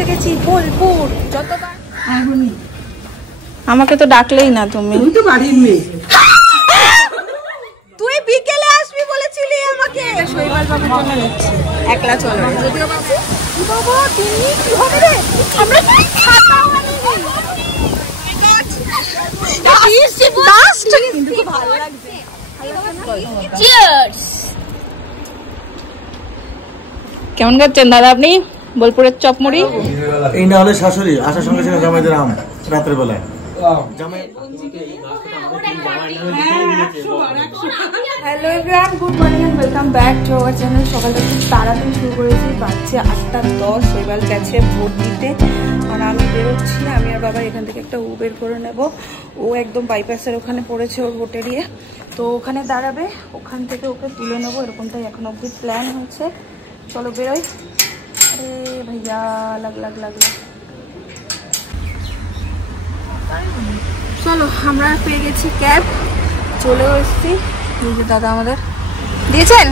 পৌঁছে গেছি বোলপুর। যতবার আমাকে তো ডাকলেই না তুমি, তো বাড়ির মেয়ে। তুই বিকেলে আসবি বলেছিলি আমাকে। শৈবাল বাবুর জন্য নিচ্ছি, একলা চলো। যদিও বাবু বাবা তুমি কি হবে রে, আমরা খাতাও আনিনি। কিন্তু খুব ভালো লাগছে। চিয়ার্স। কেমন খাচ্ছেন দাদা আপনি বোলপুরের চপ মুড়ি? এই না হলে শাশুড়ি আসার সঙ্গে সঙ্গে জামাইদের আম রাতের বেলায় জামাই। Hello everyone, good morning and welcome back to our channel. সকালটা খুব তাড়াতাড়ি শুরু করেছি, বাজছে 8:10। শৈবাল গেছে ভোট দিতে আর আমি বেরোচ্ছি। আমি আর বাবা এখান থেকে একটা উবের করে নেব। ও একদম বাইপাসের ওখানে পড়েছে ওর ভোটের ইয়ে, তো ওখানে দাঁড়াবে, ওখান থেকে ওকে তুলে নেবো, এরকমটাই এখন অবধি প্ল্যান হয়েছে। চলো বেরোই। আরে ভাইয়া লাগলো। চলো আমরা পেয়ে গেছি ক্যাব, চলেও এসছি। এই যে দাদা আমাদের দিয়েছেন।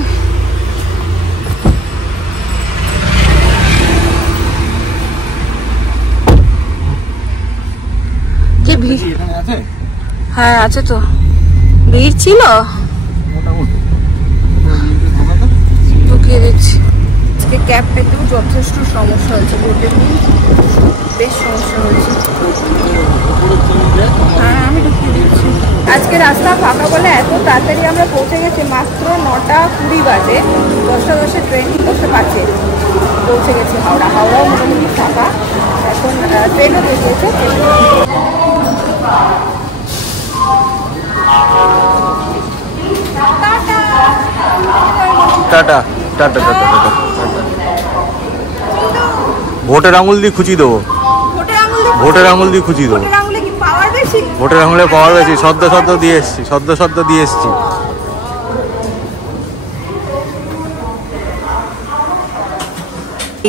যে ভিড়, হ্যাঁ আছে তো, ভিড় ছিল, ঢুকিয়ে দিচ্ছি। আজকে ক্যাব পেতেও যথেষ্ট সমস্যা হয়েছে, ভোটের দিন বেশ সমস্যা হয়েছে। হ্যাঁ আমি ঢুকিয়ে দিচ্ছি। আজকে রাস্তা ফাঁকা বলে এত তাড়াতাড়ি আমরা পৌঁছে গেছি, মাত্র 9:20 বাজে। 10:10 ট্রেন, 10:05 পৌঁছে গেছি হাওড়াও মোটামুটি ফাঁকা। এখন ট্রেনও বেরিয়েছে। Tata tata tata tata. ভোটের আঙুল দিয়ে খুঁচি দেবো, ভোটের আঙুল দিয়ে খুঁচি দেবো। ভোটের আঙুলে পাওয়ার বেশি। সদ্য দিয়ে এসছি।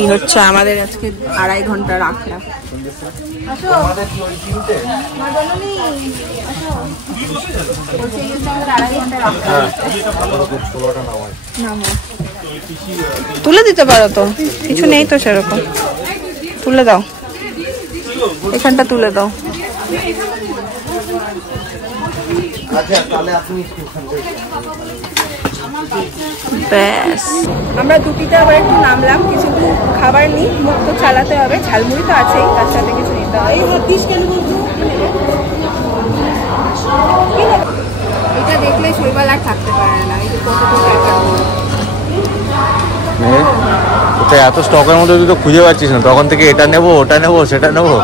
এই হচ্ছে আমাদের আজকে 2.5 ঘন্টা রাখলা। তুলে দিতে পারো তো, কিছু নেই তো সেরকম। তুলে দাও, এখানটা তুলে দাও। ব্যাস আমরা দুটিতে আবার একটু নামলাম, কিছু খাবার নিই, মুখ তো চালাতে হবে, ঝালমুড়ি তো আছেই, তার সাথে কিছু নিতে হবে। এটা দেখলে শৈবাল আর থাকতে পারে না। এটা এত স্টকের মধ্যে তুই তো খুঁজে পাচ্ছিস না, তখন থেকে এটা নেবো, ওটা নেবো, সেটা নেবো।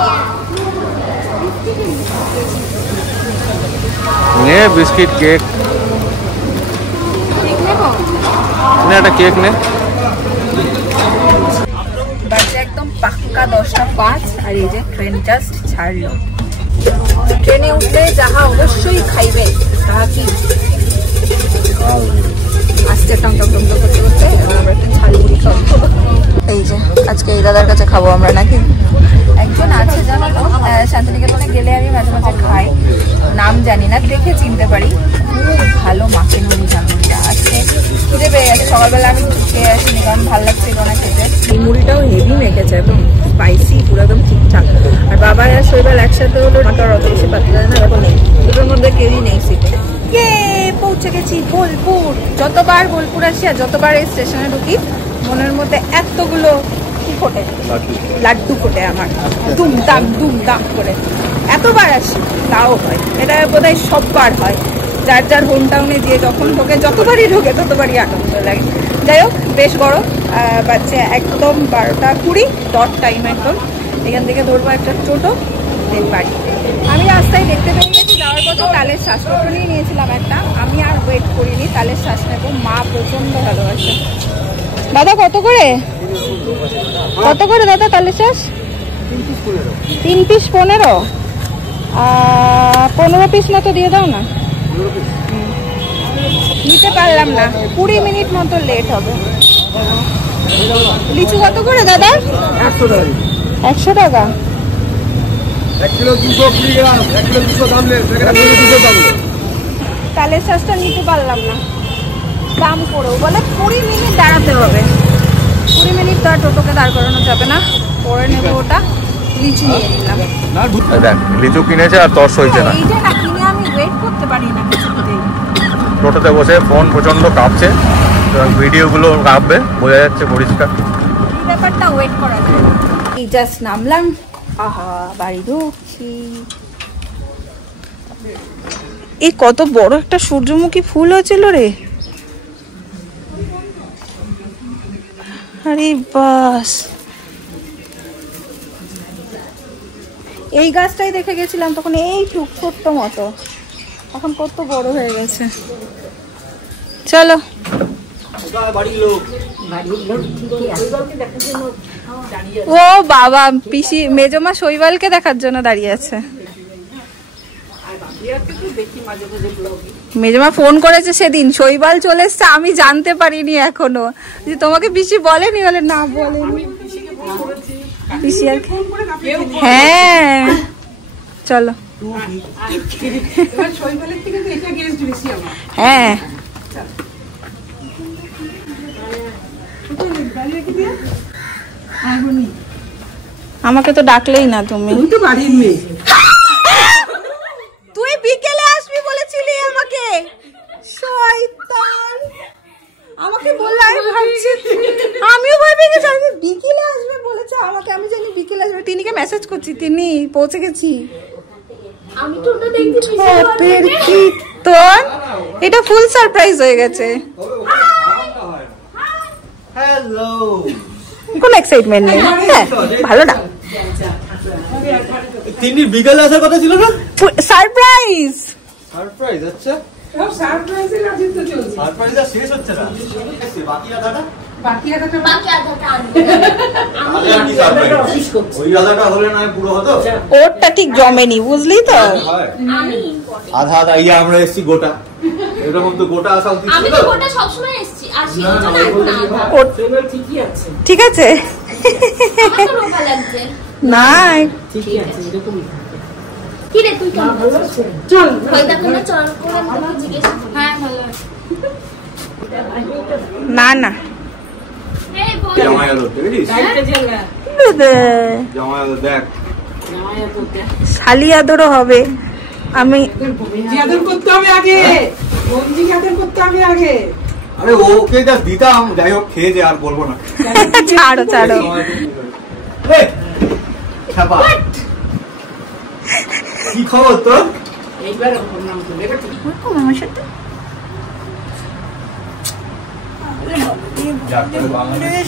নে বিস্কিট, কেক নে, একটা কেক নে। বাজে একদম পাক্কা 10:05 আর এই যে ট্রেন জাস্ট ছাড়লো। ট্রেনে উঠলে যাহা অবশ্যই খাইবে তাহা কি আসছে টং টং টং করতে করতে। আমরা একটা ঝালমুড়ি খাবো। এই যে আজকে এই দাদার কাছে খাবো আমরা, নাকি একজন আছে জানো তো, শান্তিনিকেতনে গেলে আমি মাঝে মাঝে খাই, নাম জানি না, দেখে চিনতে পারি। খুব ভালো মাছের মুড়ি ঝালমুড়িটা। আজকে খুঁজে পেয়ে গেছে, সকালবেলা আমি খেয়ে আসিনি কারণ ভালো লাগছিল না খেতে। এই মুড়িটাও হেভি মেখেছে, একদম স্পাইসি, পুরো একদম ঠিকঠাক। আর বাবা আর শৈবাল একসাথে হলো, মাথার অত বেশি পাতলা যায় না, দেখো নেই, দুটোর মধ্যে কেউই নেই সিটে। পৌঁছে গেছি বোলপুর। যতবার বোলপুর আসি আর যতবার এই স্টেশনে ঢুকি, মনের মধ্যে এতগুলো কি ফোটে, লাড্ডু ফোটে আমার, দুমদাম করে। এতবার আসি তাও হয়, এটা বোধহয় সববার হয়। যার যার হোম টাউনে দিয়ে যখন ঢোকে, যতবারই ঢোকে ততবারই আনন্দ লাগে। যাই হোক, বেশ বড়, বাচ্চা একদম 12:20 ডট টাইম একদম। এখান থেকে ধরবো একটা টোটো, বাড়ি। আমি রাস্তায় দেখতে পেয়ে গেছি, যাওয়ার পথে তালের শ্বাস নিয়ে নিয়েছিলাম একটা। আমি আর ওয়েট করিনি, তালের শ্বাস নেবো। মা প্রচন্ড ভালোবাসে। দাদা কত করে দাদা তালের শ্বাস? 3 পিস 15, 15 পিস মতো দিয়ে দাও না। নিতে পারলাম না, 20 মিনিট মতো লেট হবে। লিচু কত করে দাদা? 100 টাকা। 1 কিলো 220 গ্রাম, 1 কিলো 200 দাম নেই, সেখানে 200 দাম নেই। তালের শ্বাসটা নিতে পারলাম না, দাম করেও বলে 20 মিনিট দাঁড়াতে হবে। 20 মিনিট তো আর টোটোকে দাঁড় করানো যাবে না, পরে নেবো ওটা। লিচু নিয়ে নিলাম। দেখ লিচু কিনেছে আর তর্স হয়েছে না। এইটা না কিনে আমি ওয়েট করতে পারি না কিছুতেই। টোটোতে বসে ফোন প্রচন্ড কাঁপছে, ভিডিওগুলো কাঁপবে, বোঝা যাচ্ছে পরিষ্কার। এই ব্যাপারটা ওয়েট করা যায়। এই জাস্ট নামলাম, আহা বাড়ি ঢুকছি। এই কত বড় একটা সূর্যমুখী ফুল হয়েছিল রে। আরে বাস, এই গাছটাই দেখে গেছিলাম তখন এই ছোট্ট মতো, এখন কত বড় হয়ে গেছে। চলো ও বাবা, পিসি মেজমা শৈবালকে দেখার জন্য দাঁড়িয়ে আছে। মেজমা ফোন করেছে সেদিন, শৈবাল চলে এসছে, আমি জানতে পারিনি এখনো। যে তোমাকে পিসি বলেনি? বলে না বলেনি পিসি। আর হ্যাঁ চলো, হ্যাঁ আমাকে তো ডাকলেই না তুমি। তুই বিকেলে আসবি বলেছিলি আমাকে, শয়তান। আমাকে বললে আমি ভাবছি, আমিও ভাবি গেছি আমি বিকেলে আসবে বলেছে আমাকে, আমি জানি বিকেলে আসবে। তিনিকে মেসেজ করছি, তিনি পৌঁছে গেছি। আমি তো ওটা দেখছি কীর্তন, এটা ফুল সারপ্রাইজ হয়ে গেছে। হ্যালো, কোনো এক্সাইটমেন্ট নেই। হ্যাঁ ভালো না, তিনি বিকালে আসার কথা ছিল না? Surprise surprise. আচ্ছা সারপ্রাইজের কাজ তো চলছে, সারপ্রাইজ আর শেষ হচ্ছে না। বাকি আধাটা ওরটা ঠিক জমেনি, বুঝলি তো? আধা আধা ইয়ে আমরা এসছি গোটা, এরকম তো গোটা আসা উচিত ছিল। ঠিক আছে না, না না শালি আদরও হবে। আমি করতে হবে আগে, করতে হবে আগে। আরে ওকে যা দিতাম, যাই হোক খেয়ে যে আর বলবো না। ছাড়ো ছাড়ো, কি খবর তোর?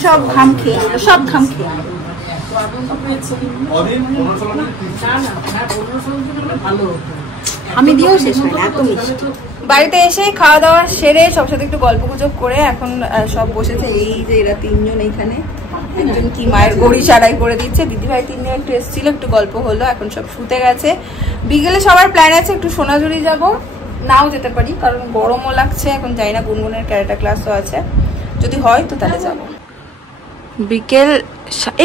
সব ঘাম খেয়ে, সব ঘাম খেয়ে। আমি দিয়েও শেষ হয় না, এত মিষ্টি। বাড়িতে এসে খাওয়া দাওয়া সেরে সব সাথে একটু গল্প গুজব করে এখন সব বসেছে। এই যে এরা তিনজন এইখানে, একজন কি মায়ের গড়ি সারাই করে দিচ্ছে, দিদিভাই তিনজন একটু এসেছিল, একটু গল্প হলো, এখন সব শুতে গেছে। বিকেলে সবার প্ল্যান আছে একটু সোনাঝুরি যাব, নাও যেতে পারি কারণ গরমও লাগছে এখন, যাই না গুনগুনের ক্যারেটা ক্লাসও আছে, যদি হয় তো তাহলে যাব। বিকেল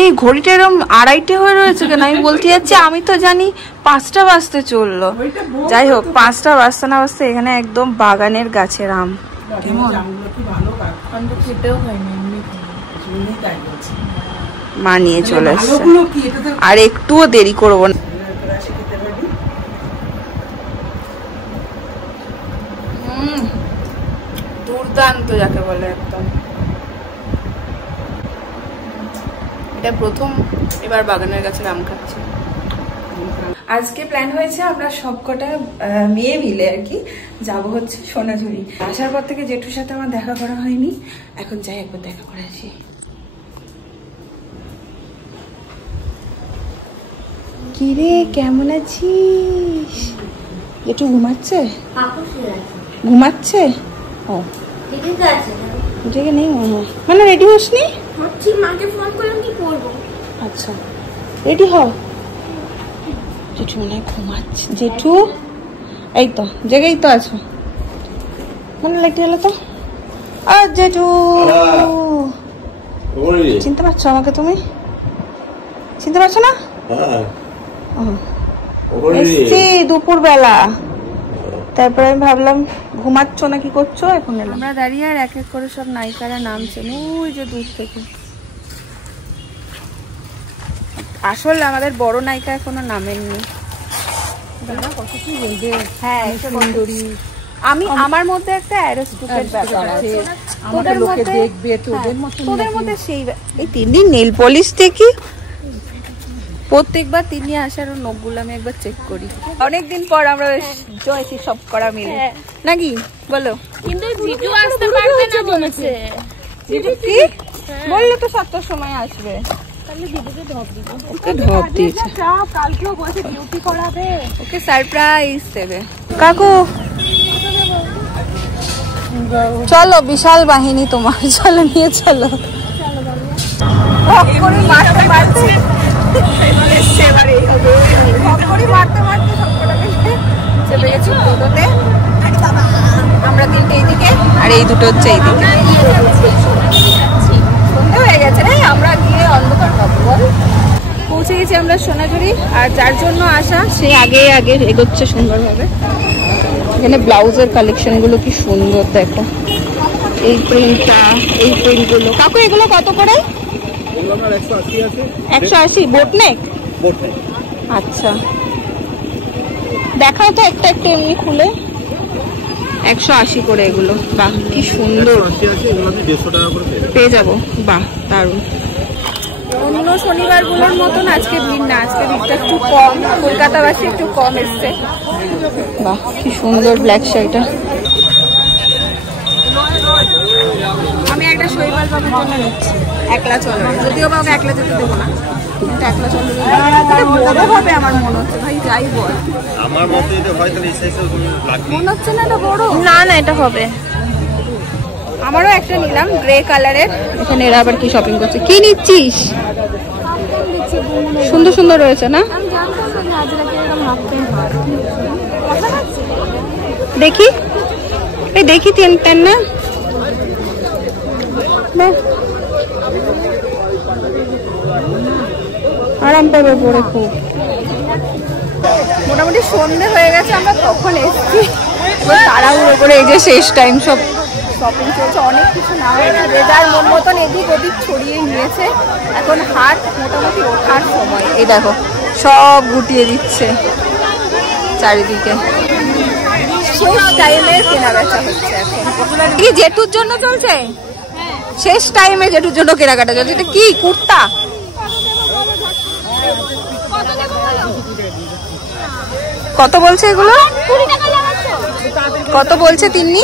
এই ঘড়িটা এরকম 2:30 হয়ে রয়েছে কেন আমি বলতে যাচ্ছি, আমি তো জানি 5টা বাজতে চললো। যাই হোক 5টা বাজতে না বাজতে এখানে একদম বাগানের গাছের আম মা নিয়ে চলে এসছে, আর একটুও দেরি করবো না। দুর্দান্ত যাকে বলে একদম। এটা প্রথম এবার বাগানের গাছের আম খাচ্ছি। আজকে প্ল্যান হয়েছে আমরা সবকটা মেয়ে মিলে আর কি যাবো হচ্ছে সোনাঝুরি। আসার পর থেকে জেঠুর সাথে আমার দেখা করা হয়নি, এখন যাই একবার দেখা করে আসি। কিরে কেমন আছিস? জেঠু ঘুমাচ্ছে? ঘুমাচ্ছে? ও ঠিক নেই মানে রেডি হোসনি? মাকে ফোন করলাম, কি করবো? আচ্ছা রেডি হও। জেঠু মনে হয় ঘুমাচ্ছে। জেঠু এই তো জেগেই তো আছো, মনে লেটে এলো তো। আর জেঠু চিনতে পারছো আমাকে? তুমি চিনতে পারছো না? এসছি দুপুর বেলা, তারপরে আমি ভাবলাম ঘুমাচ্ছ না কি করছো, এখন আমরা দাঁড়িয়ে আর এক এক করে সব নায়িকারা নামছেন ওই যে দূর থেকে। আসলে আমাদের বড় নায়িকা এখনো নামেননি। হ্যাঁ সুন্দরী। আমার মধ্যে একটা অ্যারোস্টুকের ব্যাপার আছে, তোদের মধ্যে দেখবে, তোদের মধ্যে সেই এই 3 দিন নেল পলিশ দেখি প্রত্যেকবার 3 দিন আসার নখগুলো আমি একবার চেক করি। অনেকদিন পর আমরা জয়েছি সব করা মিলে নাকি বলো? কিন্তু জিজু আসতে পারবে না বলেছে। জিজু কি বললো তো 7টার সময় আসবে। তাহলে দিদিকে ঢপ দিব। ওকে ঢপ দিয়েছে, কালকেও বসে ডিউটি করাবে। ওকে সারপ্রাইজ দেবে। কাকু চলো, বিশাল বাহিনী তোমার, চলো নিয়ে চলো। মারতে মারতে চেপে গেছি দুটোতে। আমরা 3টে এইদিকে আর এই দুটো হচ্ছে এইদিকে। সন্ধ্যা হয়ে গেছে রে, আমরা গিয়ে অন্ধকার পাবো বল। পৌঁছে গেছি আমরা সোনাঝুরি, আর যার জন্য আসা সে আগে আগে এগোচ্ছে সুন্দরভাবে। এখানে ব্লাউজের কালেকশন গুলো কি সুন্দর দেখো, এই প্রিন্টটা, এই প্রিন্টগুলো। কাকু এগুলো কত করে? 180 বোটনেক। আচ্ছা দেখাও তো একটা একটা এমনি খুলে। 180 করে এগুলো। বাহ কি সুন্দর, পেয়ে যাবো। বাহ দারুণ। অন্য শনিবারগুলোর মতন আজকে ভিড় না, আজকে ভিড়টা একটু কম, কলকাতাবাসী একটু কম এসছে। বাহ কি সুন্দর ব্ল্যাক শাড়িটা। আমি একটা শৈবাল বাবুর জন্য নিচ্ছি, একলা চলো, যদিও বা একলা যেতে দেবো না, কিন্তু একলা চলো বড় হবে আমার মনে হচ্ছে। ভাই যাই বল, আমার মতে এটা হয়তো এই সাইজের লাগবে মনে হচ্ছে না এটা বড়। না না এটা হবে। আমারও একটা নিলাম গ্রে কালারের। এখানে এরা আবার কি শপিং করছে, কি নিচ্ছিস? সুন্দর সুন্দর রয়েছে না, দেখি এই দেখি তেন না, আরাম পাবে পরে খুব। মোটামুটি সন্ধে হয়ে গেছে, আমরা কখন এসেছি তাড়াহুড়ো করে। এই যে শেষ টাইম, সব শপিং চলছে, অনেক কিছু না হয়েছে, যে যার মন মতন এদিক ওদিক ছড়িয়ে নিয়েছে। এখন হাট মোটামুটি ওঠার সময়। এই দেখো সব গুটিয়ে দিচ্ছে চারিদিকে, শেষ টাইমে কেনা বেচা হচ্ছে এখন। কি জেঠুর জন্য চলছে? শেষ টাইমে জেঠুর জন্য কেনাকাটা চলছে। এটা কি কুর্তা? কত বলছে এগুলো? কত বলছে তিন্নি?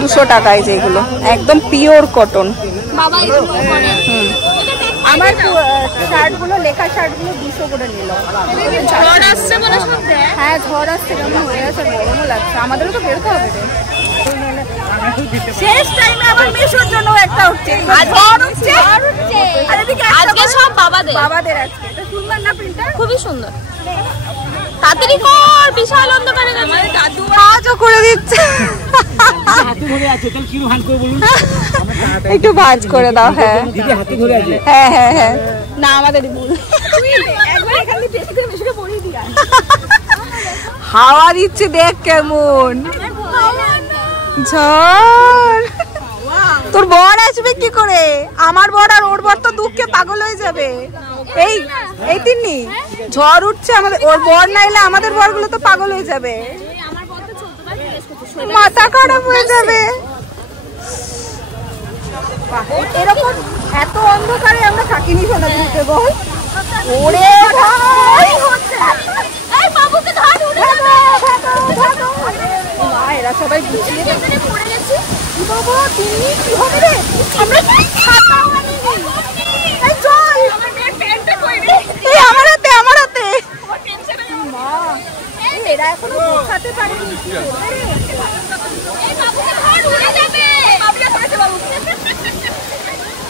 200 টাকায় যেগুলো একদম পিওর কটন। আমার শার্ট গুলো, লেখা শার্ট গুলো 200 করে নিল। হ্যাঁ ঝড় আসছে, কেমন হয়ে আছে, গরমও লাগছে। আমাদেরও তো বেরোতে হবে রে। শেষ টাইমে আবার মেশোর জন্য একটা উঠছে, ঝড় উঠছে। আর এদিকে আজকে সব বাবাদের আজকে। এটা সুন্দর না প্রিন্টটা? খুবই সুন্দর। তাড়াতাড়ি কর, বিশাল অন্ধকারে গেছে। দাদু কাজও করে দিচ্ছে। একটু ভাঁজ করে দাও। হ্যাঁ হ্যাঁ হ্যাঁ হ্যাঁ, না আমাদের ভুল। হাওয়া দিচ্ছে দেখ কেমন, ঝড়। তোর বর আসবে কি করে? আমার বর আর ওর বর তো দুঃখে পাগল হয়ে যাবে। এই তিন্নি, ঝড় উঠছে, আমাদের ওর বর নাইলে আমাদের বরগুলো তো পাগল হয়ে যাবে, মাথা খারাপ হয়ে যাবে। এরকম এত অন্ধকারে আমরা থাকিনি সোনাঝুরিতে বল। ওরে ভাই, বাবুকে ধর, উড়ে যাবে। এরা সবাই গুছিয়ে পড়ে গেছে। বাবা তিন্নি কি হবে রে? আমরা ছাতাও আনিনি। এই চল, আমার হাতে, আমার হাতে। মা এরা এখনো পৌঁছাতে পারেনি, কি করবে রে?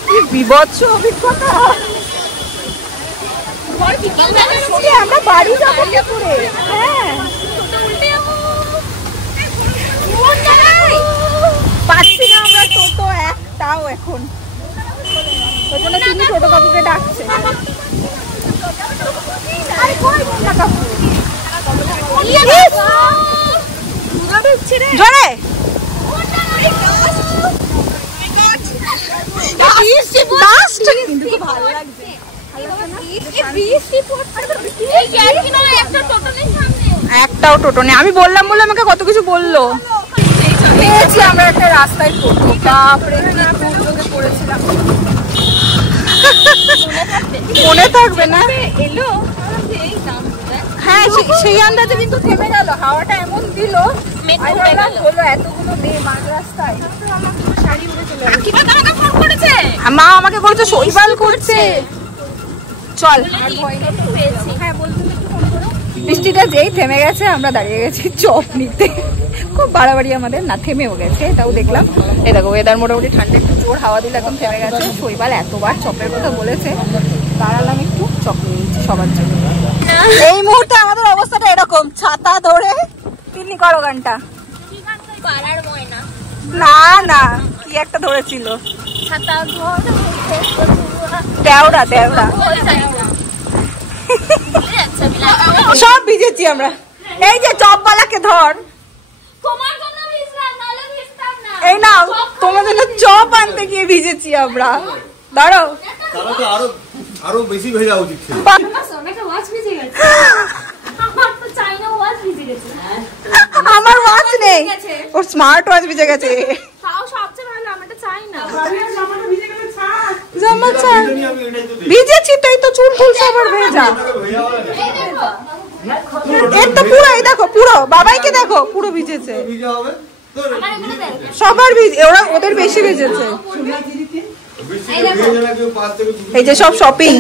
কি বিভৎস অভিজ্ঞতা। আমরা বাড়ি যাবো কি করে? হ্যাঁ পাচ্ছি না আমরা টোটো একটাও এখন, ওই জন্য তিনি টোটো কাকুকে ডাকছে। জোরে কিন্তু খুব ভালো একটাও টোটো নেই। আমি বললাম বলে আমাকে কত কিছু বললো। পেয়েছি আমরা একটা রাস্তায় টোটো, বাপরে কি দুর্যোগে পড়েছিলাম। মনে থাকবে না? এলো হ্যাঁ, সেই আন্দাজে কিন্তু থেমে গেল। হাওয়াটা এমন দিল, হলো এতগুলো মেয়ে মাঝ রাস্তায়। মা আমাকে বলছে শৈবাল করছে, চল। হ্যাঁ বলতে বৃষ্টিটা যেই থেমে গেছে আমরা দাঁড়িয়ে গেছি চপ নিতে। খুব বাড়াবাড়ি আমাদের না, থেমেও গেছে, এটাও দেখলাম। এই দেখো ওয়েদার মোটামুটি ঠান্ডা, একটু জোর হাওয়া দিলে একদম থেমে গেছে। শৈবাল এতবার চপের কথা বলেছে, দাঁড়ালাম একটু, চপ নিয়েছি সবার জন্য। এই মুহূর্তে আমাদের অবস্থাটা এরকম, ছাতা ধরে পিকনিক করো গানটা। না না কি একটা ধরেছিল, দেওড়া দেওড়া। সব ভিজেছি আমরা। এই যে চপওয়ালাকে ধর, এই নাও তোমার জন্য চপ আনতে গিয়ে ভিজেছি আমরা। দাঁড়াও, আরো বেশি ভেজা উচিত ছিল। আমার ওয়াচ নেই, ওর স্মার্ট ওয়াচ ভিজে গেছে। ভিজেছি তাই তো, চুল ফুল সবার ভেজা। এর তো পুরো, এই দেখো পুরো, বাবাইকে দেখো পুরো ভিজেছে। সবার ওরা, ওদের বেশি ভিজেছে। এই যে সব শপিং।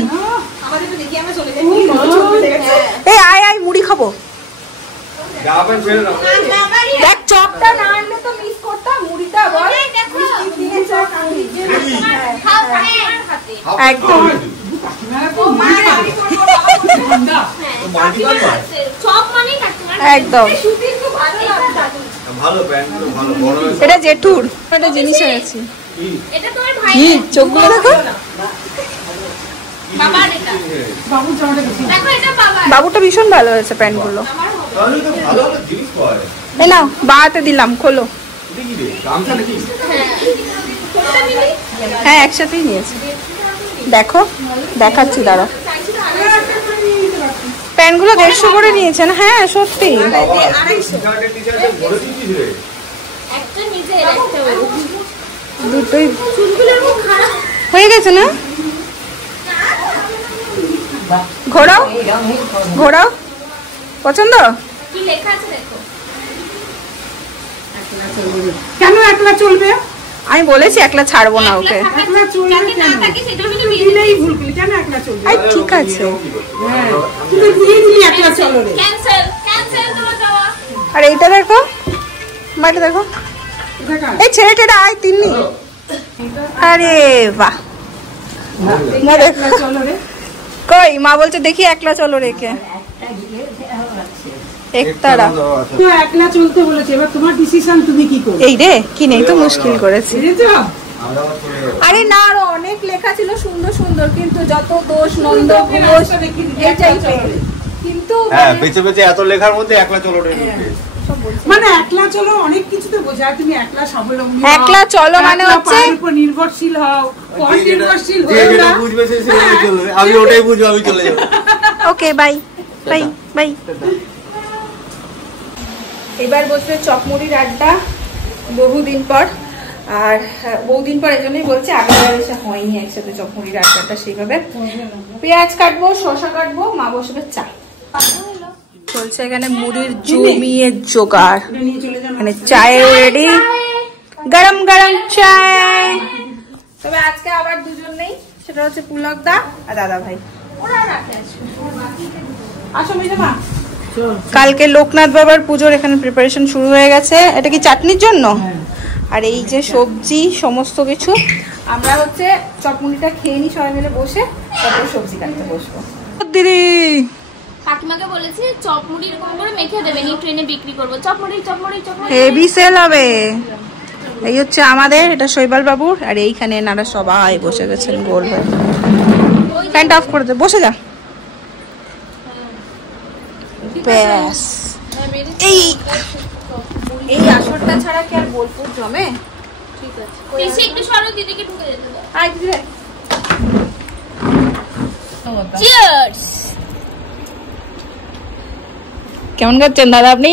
এই আয় আয় মুড়ি খাবো। দেখ চপটা না আনলে তো মিস করতাম, মুড়িটা বল। একদম একদম। এটা জেঠুর একটা জিনিস এনেছি। কি চোখগুলো দেখো, বাবুটা ভীষণ ভালো হয়েছে প্যান্ট গুলো। এই নাও বাড়াতে দিলাম, খোলো। হ্যাঁ একসাথেই নিয়েছি, দেখো দেখাচ্ছি দাঁড়া। প্যান্ট গুলো 150 করে নিয়েছেন। হ্যাঁ সত্যি, দুটোই হয়ে গেছে না? ঘোরাও ঘোরাও, পছন্দ? কেন একলা চলবে? আমি বলেছি একলা ছাড়বো না ওকে। একলা চলবে কেন? কেন একলা চলবে? ঠিক আছে, তুই দিয়ে দিলি একলা চলো রে। আর এইটা দেখো, মাটা দেখো, এই ছেলেটা আয় তিন্নি। আরে বাহ, না দেখো চলো রে। কই মা বলছে দেখি একলা চলো রেখে। একতারা তো একলা চলতে বলেছে, এবার তোমার ডিসিশন, তুমি কি করবে? এই রে কি নেই তো মুশকিল করেছি। আরে না, আরো অনেক লেখা ছিল সুন্দর সুন্দর, কিন্তু যত দোষ নন্দ ঘোষ এটাই কিন্তু হ্যাঁ বেঁচে বেঁচে এত লেখার মধ্যে একলা চলো মানে একলা চলো অনেক কিছুতে বোঝায়। তুমি একলা স্বাবলম্বী, একলা চলো মানে হচ্ছে উপর নির্ভরশীল হও, পর নির্ভরশীল হও যেটা না। বুঝবে সে সেটাই চলবে। আমি ওটাই বুঝবো, আমি চলে যাবো। Okay bye bye bye. এবার বসবে চপমুড়ির আড্ডা, বহুদিন পর। আর বহুদিন পর এই জন্যই বলছি, আগেবার এসে হয়নি একসাথে চপমুড়ির আড্ডাটা সেইভাবে। পেঁয়াজ কাটবো, শসা কাটবো, মা বসবে চা। চলছে এখানে মুড়ির জমিয়ে জোগাড়। মানে চায়ের রেডি, গরম গরম চায়। তবে আজকে আবার দুজন নেই, সেটা হচ্ছে পুলক দা আর দাদা ভাই। আসো মেজমা। কালকে লোকনাথ বাবার পুজোর এখানে প্রিপারেশন শুরু হয়ে গেছে। এটা কি চাটনির জন্য? আর এই যে সবজি সমস্ত কিছু। আমরা হচ্ছে চপমুড়িটা খেয়ে নি সবাই মিলে বসে, তারপর সবজি কাটতে বসবো। দিদি কাকিমাকে বলেছি চপমুড়ি এরকম করে মেখে দেবেন, ট্রেনে বিক্রি করবো। চপমুড়ি চপমুড়ি চপমুড়ি হেভি সেল হবে। এই হচ্ছে আমাদের, এটা শৈবাল বাবুর। আর এইখানে এনারা সবাই বসে গেছেন গোল হয়ে। ফ্যানটা অফ করে দে, বসে যা। ব্যাস, এই এই আসরটা ছাড়া কি আর বোলপুর জমে? ঠিক আছে, পিছে একটু সরো, দিদিকে ঢুকে যেতে দাও। আয় দিদি। চিয়ার্স। কেমন খাচ্ছেন দাদা আপনি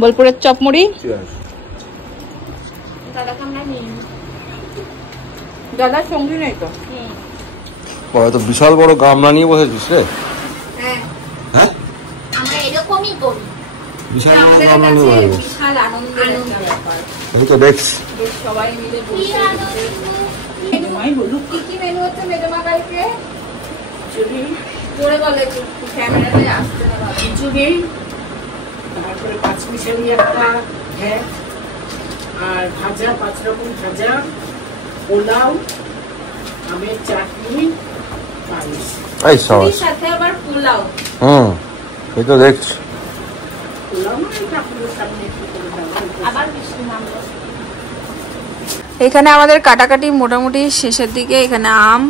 বোলপুরের চপ মুড়ি? দাদার সঙ্গী নেই তো? তো বিশাল বড় গামলা নিয়ে বসেছিস রে? হ্যাঁ আমরা এরকমই করি। বিশাল বড় গামলা নিয়ে বসেছিস? বিশাল আনন্দের ব্যাপার। এই তো দেখছি সবাই মিলে বসে কি মেনু হচ্ছে মেজমা কালকে? জোরে বলে ক্যামেরাতে আসছে না। খিচুড়ি, তারপরে পাঁচমিশালি একটা ঘ্যাট, আর ভাজা, 5 রকম ভাজা, পোলাও, আমের চাটনি, পায়েস। এই সবাই সাথে আবার পোলাও। এই তো দেখছি পোলাও মানে আপনাদের সামনে একটু করে দাও। আবার মিষ্টি নামলো। এখানে আমাদের কাটাকাটি মোটামুটি শেষের দিকে। এখানে আম,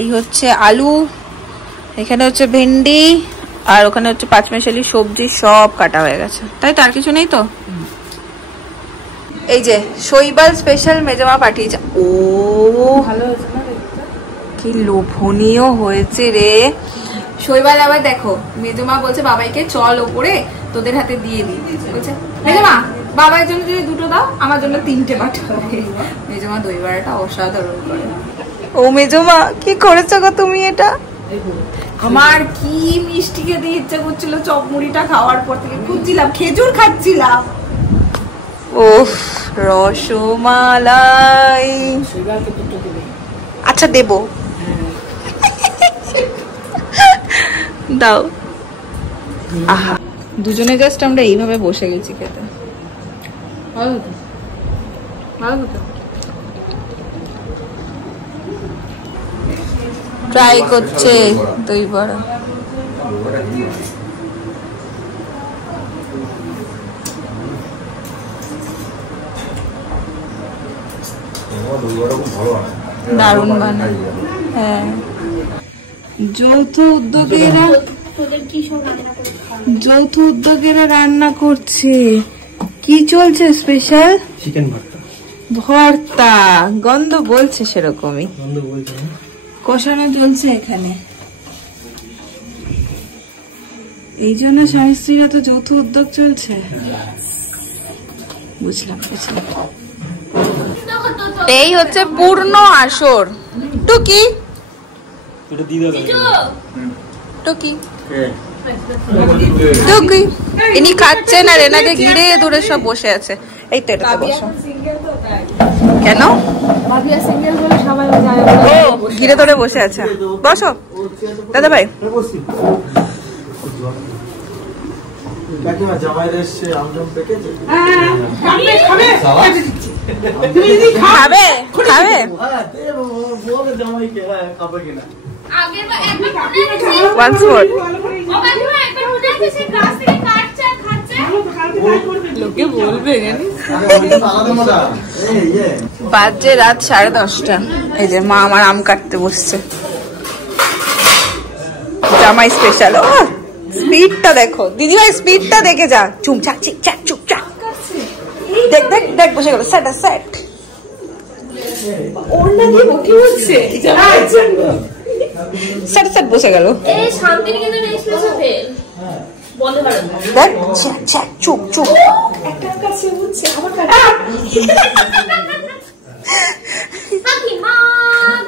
এই হচ্ছে আলু, এখানে হচ্ছে ভেন্ডি, আর ওখানে হচ্ছে পাঁচমিশালি সবজি সব কাটা হয়ে গেছে। তাই তো আর কিছু নেই তো? এই যে শৈবাল স্পেশাল মেজমা পাঠিয়েছে। ও ভালো হয়েছে না দেখতে? কি লোভনীয় হয়েছে রে। শৈবাল আবার দেখো মেজমা বলছে বাবাইকে চল ওপরে তোদের হাতে দিয়ে দিই। বলছে মেজমা বাবার জন্য যদি 2টো দাও আমার জন্য 3টে পাঠাবে। মেজমা দই বড়াটা অসাধারণ করে। ও মেজমা কি করেছো গো তুমি এটা? আমার কি মিষ্টি খেতে ইচ্ছা করছিল চপ মুড়িটা খাওয়ার পর থেকে। খুঁজছিলাম, খেজুর খাচ্ছিলাম। ওফ রসমালাই। আচ্ছা দেবো, দাও। আহা দুজনে জাস্ট আমরা এইভাবে বসে গেছি খেতে। ভালো হতো, ভালো হতো। ট্রাই করছে দই বড়া। দারুণ বানায়। হ্যাঁ যৌথ উদ্যোগেরা রান্না করছে। কি চলছে স্পেশাল? চিকেন ভর্তা। ভর্তা গন্ধ বলছে সেরকমই, কষানো চলছে এখানে। এই জন্য স্বামী স্ত্রীরা তো যৌথ উদ্যোগ চলছে। বুঝলাম বুঝলাম। এই হচ্ছে পূর্ণ আসর। টুকি টুকি টুকি ইনি খাচ্ছেন আর এনাকে ঘিরে ধরে সব বসে আছে। এই তো এটা বসো। কেন? ও ঘিরে ধরে বসে আছে। বসো দাদা ভাই। খাবে খাবে লোকে বলবে। বাজে রাত 10:30। এই যে মা আমার আম কাটতে বসছে। জামাই স্পেশাল। ও স্পিডটা দেখো দিদিভাই, স্পিডটা দেখে যা। চুমচাক চিকচাক চুপচাক। দেখ দেখ দেখ বসে গেল। সেট সেট সেট সেট বসে গেল। দেখ চুপ চুপ।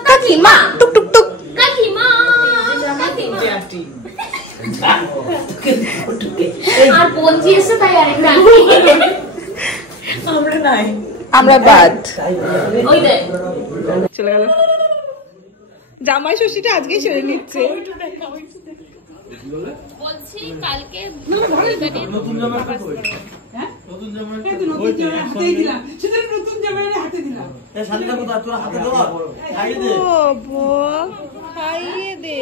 কাকিমা টুক টুক টুক। আর পঞ্চি এসে তাই আরেকটা আমরা নাই, আমরা বাদ। চলে গেল জামাই ষষ্ঠীটা আজকেই সেরে নিচ্ছে। বলছি কালকে নতুন জামা হাতে দিলাম, সেটা নতুন জামাই হাতে দিলাম। খাইয়ে দে।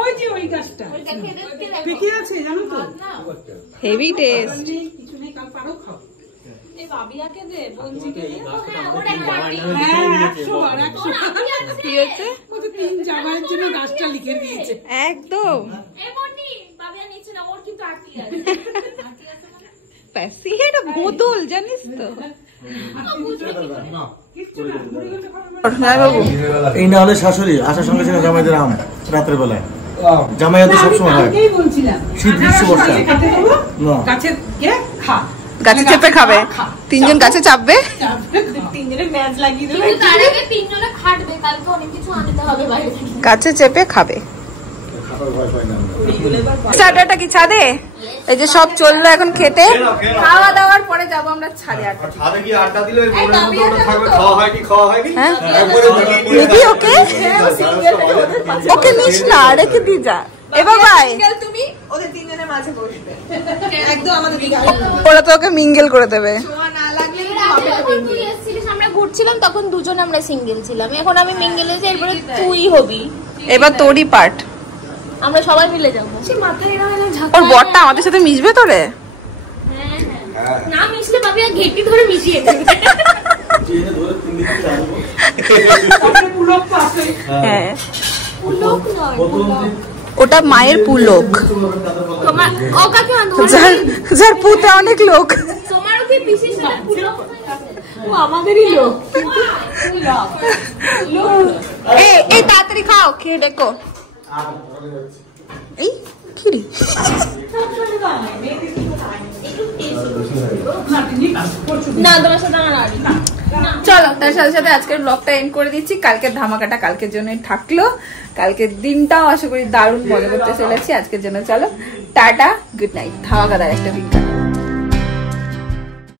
ওই যে ওই গাছটা পেকে আছে জানো তো, হেভি টেস্ট। কিছু নেই, কাল পারো খাও। এই বাবিলাকে দে, বঞ্জিকে দে। হ্যাঁ 100 বার 100। কি হয়েছে? তিন জামাইয়ের জন্য গাছটা লিখে দিয়েছে। একদম এটা বোতল জানিস তো। এই না হলে শাশুড়ি আসার সঙ্গে সঙ্গে জামাইদের আম রাতের বেলায় জামাই তো সবসময় হয় শীত গ্রীষ্ম বর্ষা গাছের খা গাছে চেপে খাবে, তিনজন গাছে চাপবে, গাছে চেপে খাবে। চাটাটা কি ছাদে? এই যে সব চললো এখন খেতে, খাওয়া দাওয়ার পরে যাবো আমরা ছাদে আড্ডা। হ্যাঁ নিবি ওকে, ওকে নিস না, রেখে দি যা। এবার ভাই তুমি ওদের তিনজনের মাঝে বসবে, একদম আমাদের ওরা তো ওকে মিঙ্গেল করে দেবে। আমরা ঘুরছিলাম তখন দুজন আমরা সিঙ্গেল ছিলাম, এখন আমি মিঙ্গেল হয়েছি, এরপরে তুই হবি, এবার তোরই পার্ট, আমরা সবাই মিলে যাবো। ওর বরটা আমাদের সাথে মিশবে তোরে? না মিশলে পাবি আর ঘেটি ধরে মিশিয়ে দেবে। হ্যাঁ পুলক নয়, ওটা মায়ের পুলক, তোমার ও কাকে যার পুতে অনেক লোক। তোমারও কি বিশেষ পুলক? ও আমাদেরই লোক। এই তাড়াতাড়ি খাও, খেয়ে দেখো। এই খিরি না তোমার সাথে আমার আর চলো, তার সাথে সাথে আজকের ব্লগটা এন্ড করে দিচ্ছি। কালকের ধামাকাটা কালকের জন্যই থাকলো, কালকের দিনটাও আশা করি দারুণ মজা করতে চলেছি। আজকের জন্য চলো টাটা, গুড নাইট, ধামাকাদার একটা দিন।